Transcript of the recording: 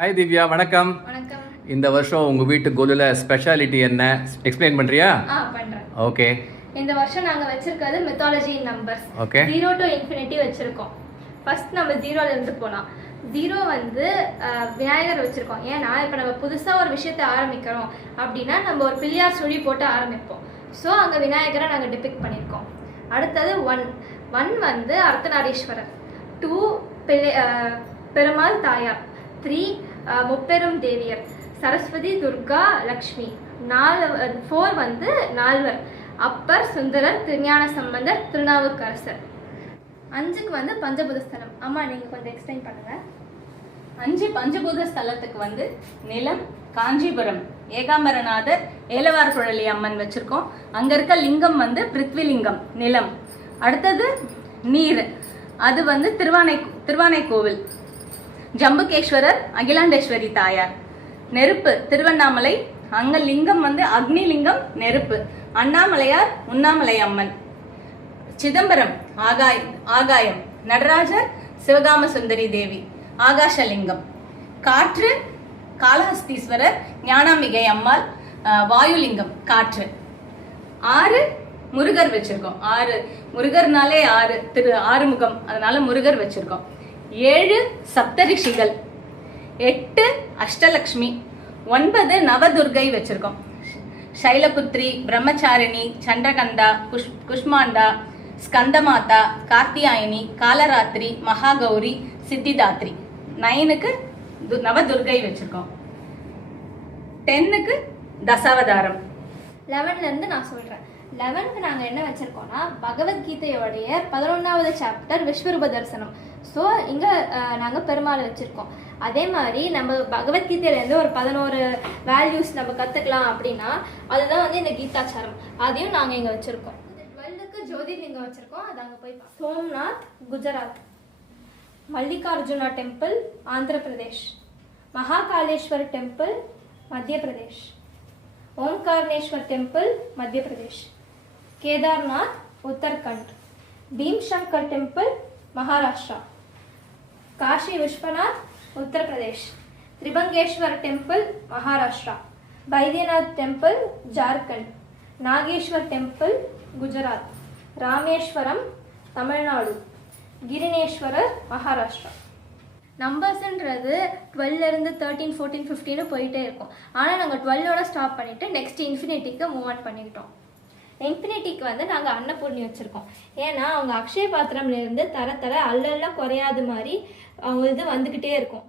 Hi Divya, வணக்கம். வணக்கம். இந்த வருஷம் உங்க வீட்டு கோலுல ஸ்பெஷாலிட்டி என்ன எக்ஸ்பிளைன் பண்றியா? பண்றேன். ஓகே. இந்த வருஷம் நாங்க வச்சிருக்கிறது mythology numbers. Okay. 0 to infinity வச்சிருக்கோம். ஃபர்ஸ்ட் நம்ம 0ல இருந்து போலாம். 0 வந்து விநாயகர் வச்சிருக்கோம். ஏன்னா இப்போ நம்ம புதுசா ஒரு விஷயத்தை ஆரம்பிக்கிறோம் அப்படின்னா நம்ம ஒரு பிள்ளையார் சுழி போட்டு ஆரம்பிப்போம். ஸோ அங்கே விநாயகரை நாங்கள் டிபிக் பண்ணியிருக்கோம். அடுத்தது 1 வந்து அர்த்தநாரீஸ்வரர். 2 பெருமாள் தாயார். 3 முப்பெரும் தேவியர் சரஸ்வதி, துர்கா, லக்ஷ்மி. 4 வந்து நால்வர் அப்பர், சுந்தரர், திருஞான சம்பந்தர், திருநாவுக்கரசர். 5க்கு வந்து பஞ்சபூத ஸ்தலம். அம்மா நீங்க கொஞ்சம் எக்ஸ்பிளைன் பண்ணுங்க. 5 பஞ்சபூத ஸ்தலத்துக்கு வந்து நிலம் காஞ்சிபுரம் ஏகாம்பரநாதர் ஏலவார் குழலி அம்மன் வச்சிருக்கோம். அங்க இருக்க லிங்கம் வந்து பிருத்விலிங்கம் நிலம். அடுத்தது நீர், அது வந்து திருவானைக்கோவில் ஜம்புகேஸ்வரர் அகிலாண்டேஸ்வரி தாயார். நெருப்பு திருவண்ணாமலை, அங்க லிங்கம் வந்து அக்னி லிங்கம் நெருப்பு. அண்ணாமலையார் உண்ணாமலை அம்மன். சிதம்பரம் ஆகாயம் நடராஜர் சிவகாம சுந்தரி தேவி ஆகாஷலிங்கம். காற்று காளஹஸ்தீஸ்வரர் ஞானாம்பிகை அம்மாள் வாயுலிங்கம் காற்று. 6 முருகர் வச்சிருக்கோம். 6 முருகர்னாலே 6 ஆறுமுகம், அதனால முருகர் வச்சிருக்கோம். 7 சப்தரிஷிகள். 8 அஷ்டலக்ஷ்மி. 9 நவதுர்கை வச்சிருக்கோம். சைலபுத்ரி, பிரம்மச்சாரிணி, சண்டகண்டா, குஷ்மாண்டா, ஸ்கந்தமாதா, கார்த்தியாயினி, காலராத்திரி, மகாகௌரி, சித்திதாத்ரி. 9க்கு நவதுர்கை வச்சிருக்கோம். 10க்கு தசாவதாரம். 11ல இருந்து நான் சொல்றேன். 11க்கு நாங்க என்ன வச்சிருக்கோம்னா பகவத்கீதையோடைய 11வது சாப்டர் விஸ்வரூப தரிசனம். ஸோ இங்க நாங்க பெருமாள் வச்சிருக்கோம். அதே மாதிரி நம்ம பகவத்கீதையில இருந்து ஒரு 11 வேல்யூஸ் நம்ம கத்துக்கலாம் அப்படின்னா அதுதான் வந்து இந்த கீதாச்சாரம். அதையும் நாங்க இங்க வச்சிருக்கோம். 12க்கு ஜோதிர்லிங்கம் வச்சிருக்கோம். அது அங்க போய் Somnath Gujarat, Mallikarjuna temple Andhra Pradesh, Mahakaleshwar temple Madhya Pradesh, Omkareshwar temple Madhya Pradesh, Kedarnath Uttarakhand, Bhimashankar temple Maharashtra, Kashi Vishwanath Uttar Pradesh, Trimbakeshwar temple Maharashtra, Baidyanath temple Jharkhand, Nageshwar temple Gujarat, Rameswaram Tamil Nadu, Grishneshwar Maharashtra. நம்பர்ஸ்ன்றது 12ல இருந்து 13, 14, 15 போயிட்டே இருக்கும். ஆனால் நாங்கள் 12ஓட ஸ்டாப் பண்ணிட்டு நெக்ஸ்ட் இன்ஃபினிட்டிக்கு மூவ் ஆன் பண்ணிக்கிட்டோம். இன்ஃபினிட்டிக்கு வந்து நாங்கள் அன்னபூர்ணி வச்சுருக்கோம். ஏன்னா அவங்க அக்ஷய பாத்திரம்லேருந்து தர அல்ல குறையாத மாதிரி அவங்க இது வந்துக்கிட்டே இருக்கும்.